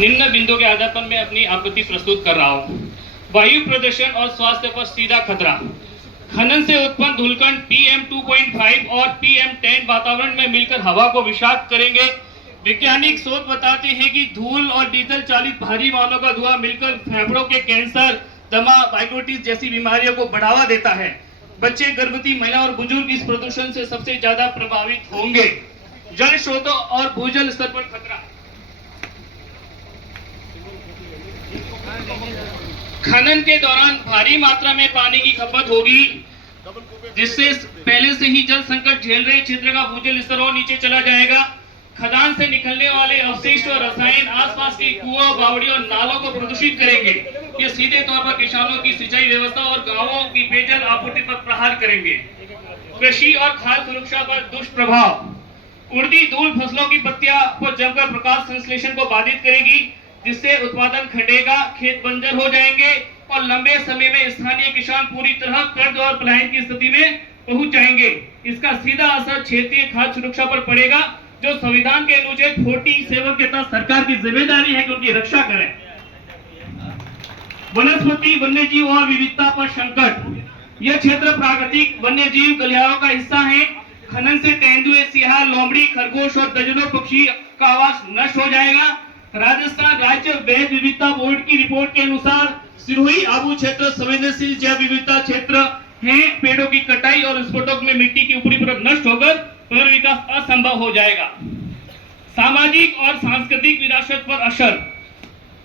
निम्न बिंदु के आधार पर मैं अपनी आपत्ति प्रस्तुत कर रहा हूँ। वायु प्रदूषण और स्वास्थ्य पर सीधा खतरा। खनन से उत्पन्न धूलकण PM 2.5 और PM 10 वातावरण में मिलकर हवा को विषाक्त करेंगे। वैज्ञानिक शोध बताते हैं कि धूल और डीजल चालित भारी वाहनों का धुआं मिलकर फेफड़ों के कैंसर, दमा, माइकोटिस जैसी बीमारियों को बढ़ावा देता है। बच्चे, गर्भवती महिला और बुजुर्ग इस प्रदूषण से सबसे ज्यादा प्रभावित होंगे। जल स्रोतों और भूजल स्तर पर खतरा। खनन के दौरान भारी मात्रा में पानी की खपत होगी, जिससे पहले से ही जल संकट झेल रहे क्षेत्र का भूजल स्तर और नीचे चला जाएगा। खदान से निकलने वाले अवशिष्ट और रसायन आसपास के कुओं, बावड़ियों और नालों को प्रदूषित करेंगे। ये सीधे तौर पर किसानों की सिंचाई व्यवस्था और गांवों की पेयजल आपूर्ति पर प्रहार करेंगे। कृषि और खाद्य सुरक्षा पर दुष्प्रभाव। उड़ती धूल फसलों की पत्तियां पर जमकर प्रकाश संश्लेषण को बाधित करेगी, जिससे उत्पादन घटेगा, खेत बंजर हो जाएंगे और लंबे समय में स्थानीय किसान पूरी तरह कर्ज और पलायन की स्थिति में पहुंच जाएंगे। इसका सीधा असर क्षेत्रीय खाद्य सुरक्षा पर पड़ेगा, जो संविधान के अनुच्छेद 47 के तहत सरकार की जिम्मेदारी है कि उनकी रक्षा करें। वनस्पति, वन्यजीव और विविधता पर संकट। यह क्षेत्र प्राकृतिक वन्यजीव गलियारों का हिस्सा है। खनन से तेंदुए, सियार, लोमड़ी, खरगोश और दर्जनों पक्षी का आवास नष्ट हो जाएगा। राजस्थान राज्य जैव विविधता बोर्ड की रिपोर्ट के अनुसार सिरोही आबू क्षेत्र संवेदनशील जैव विविधता क्षेत्र है। पेड़ों की कटाई और विस्फोटक में मिट्टी की ऊपरी परत नष्ट होकर पुनर्विकास असंभव हो जाएगा। सामाजिक और सांस्कृतिक विरासत पर असर।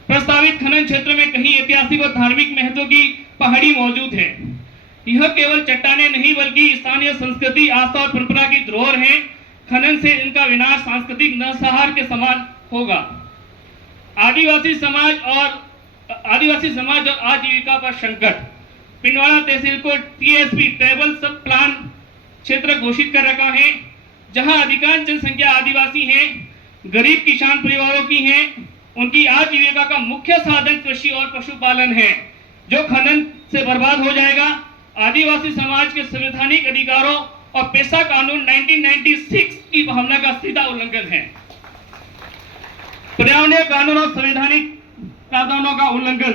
प्रस्तावित खनन क्षेत्र में कहीं ऐतिहासिक और धार्मिक महत्व की पहाड़ी मौजूद है। यह केवल चट्टाने नहीं बल्कि स्थानीय संस्कृति, आस्था और परंपरा की धरोहर है। खनन से इनका विनाश सांस्कृतिक नरसंहार के समान होगा। आदिवासी समाज और आजीविका पर संकट। पिंडवाड़ा तहसील को TSP ट्राइबल सब प्लान क्षेत्र घोषित कर रखा है, जहां अधिकांश जनसंख्या आदिवासी है, गरीब किसान परिवारों की है। उनकी आजीविका का मुख्य साधन कृषि और पशुपालन है, जो खनन से बर्बाद हो जाएगा। आदिवासी समाज के संवैधानिक अधिकारों और पेशा कानून 1996 की भावना का सीधा उल्लंघन है। पर्यावरणीय कानून और संवैधानिक प्रावधानों का उल्लंघन।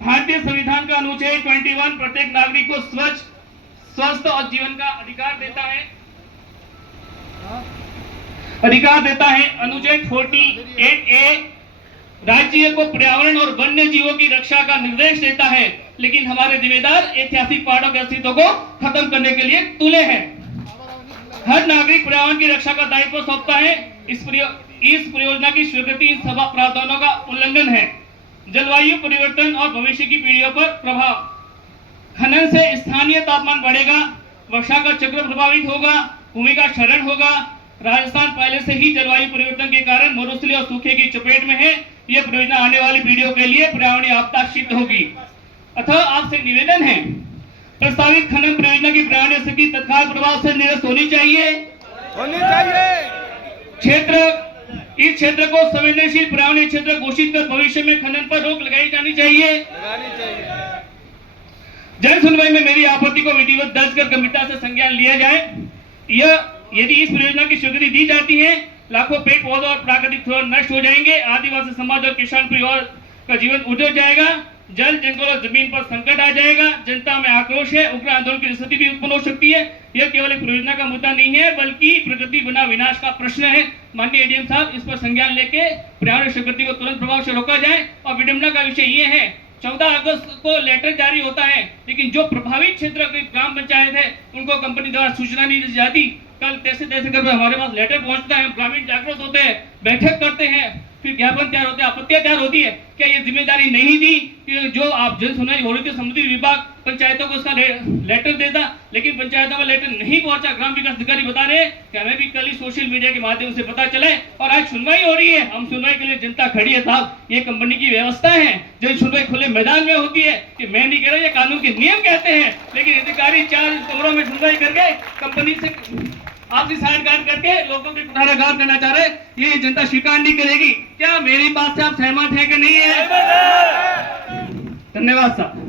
भारतीय संविधान का अनुच्छेद 21 प्रत्येक नागरिक को स्वच्छ, स्वस्थ और जीवन का अधिकार देता है। अनुच्छेद 48A राज्य को पर्यावरण और वन्य जीवों की रक्षा का निर्देश देता है, लेकिन हमारे जिम्मेदार ऐतिहासिक पहाड़ों के अस्तित्व को खत्म करने के लिए तुले हैं। हर नागरिक पर्यावरण की रक्षा का दायित्व सौंपता है। इस परियोजना की स्वीकृति इन सभा प्रावधानों का उल्लंघन है। जलवायु परिवर्तन और भविष्य की पीढ़ियों पर प्रभाव। खनन से स्थानीय तापमान बढ़ेगा, वर्षा का चक्र प्रभावित होगा, भूमि का क्षरण होगा। राजस्थान पहले से ही जलवायु परिवर्तन के कारण मरुस्थलीय और सूखे की चपेट में है। यह परियोजना आने वाली पीढ़ियों के लिए पर्यावरणीय आपदा सिद्ध होगी। अतः आपसे निवेदन है, प्रस्तावित खनन परियोजना की पर्यावरणीय स्थिति तत्काल प्रभाव से निरस्त होनी चाहिए। इस क्षेत्र को संवेदनशील पर्यावरणीय क्षेत्र घोषित कर भविष्य में खनन पर रोक लगाई जानी चाहिए। जन सुनवाई में मेरी आपत्ति को विधिवत दर्ज कर गंभीरता से संज्ञान लिया जाए। यदि इस परियोजना की स्वीकृति दी जाती है, लाखों पेड़ पौधे और प्राकृतिक धरोहर नष्ट हो जाएंगे। आदिवासी समाज और किसान परिवार का जीवन उजड़ जाएगा। जल, जंगल और जमीन पर संकट आ जाएगा। जनता में आक्रोश है, उग्र आंदोलन की स्थिति भी उत्पन्न हो सकती है। यह केवल एक परियोजना का मुद्दा नहीं है, बल्कि प्रकृति बना विनाश का प्रश्न है। माननीय ADM साहब, इस पर संज्ञान लेके पर्यावरण स्वीकृति को तुरंत प्रभाव से रोका जाए। और विडंबना का विषय ये है, 14 अगस्त को लेटर जारी होता है, लेकिन जो प्रभावित क्षेत्र के ग्राम पंचायत है उनको कंपनी द्वारा सूचना नहीं दी जाती। कल तैसे कर हमारे पास लेटर पहुंचता है, ग्रामीण जागरूक होते हैं, बैठक करते हैं, फिर ज्ञापन तैयार होते हैं, आपत्तियां तैयार होती है। क्या ये जिम्मेदारी नहीं दी कि जो आप जन सुनवाई हो रही थी, संबंधित विभाग पंचायतों को उसका लेटर देता, लेकिन पंचायतों में लेटर नहीं पहुंचा। ग्राम विकास अधिकारी बता रहे हैं कि हमें भी कल ही सोशल मीडिया के माध्यम से पता चला है और आज सुनवाई हो रही है। हम सुनवाई के लिए जनता खड़ी है साहब, ये कंपनी की व्यवस्था है। जो सुनवाई खुले मैदान में होती है, कि मैं नहीं कह रहा, ये कानून के नियम कहते हैं, लेकिन अधिकारी 4 कमरों में सुनवाई करके कंपनी से आपसी साठगांठ करके लोगों के कुठाराघात करना चाह रहे, ये जनता स्वीकार नहीं करेगी। क्या मेरी बात से आप सहमत है कि नहीं है? धन्यवाद साहब।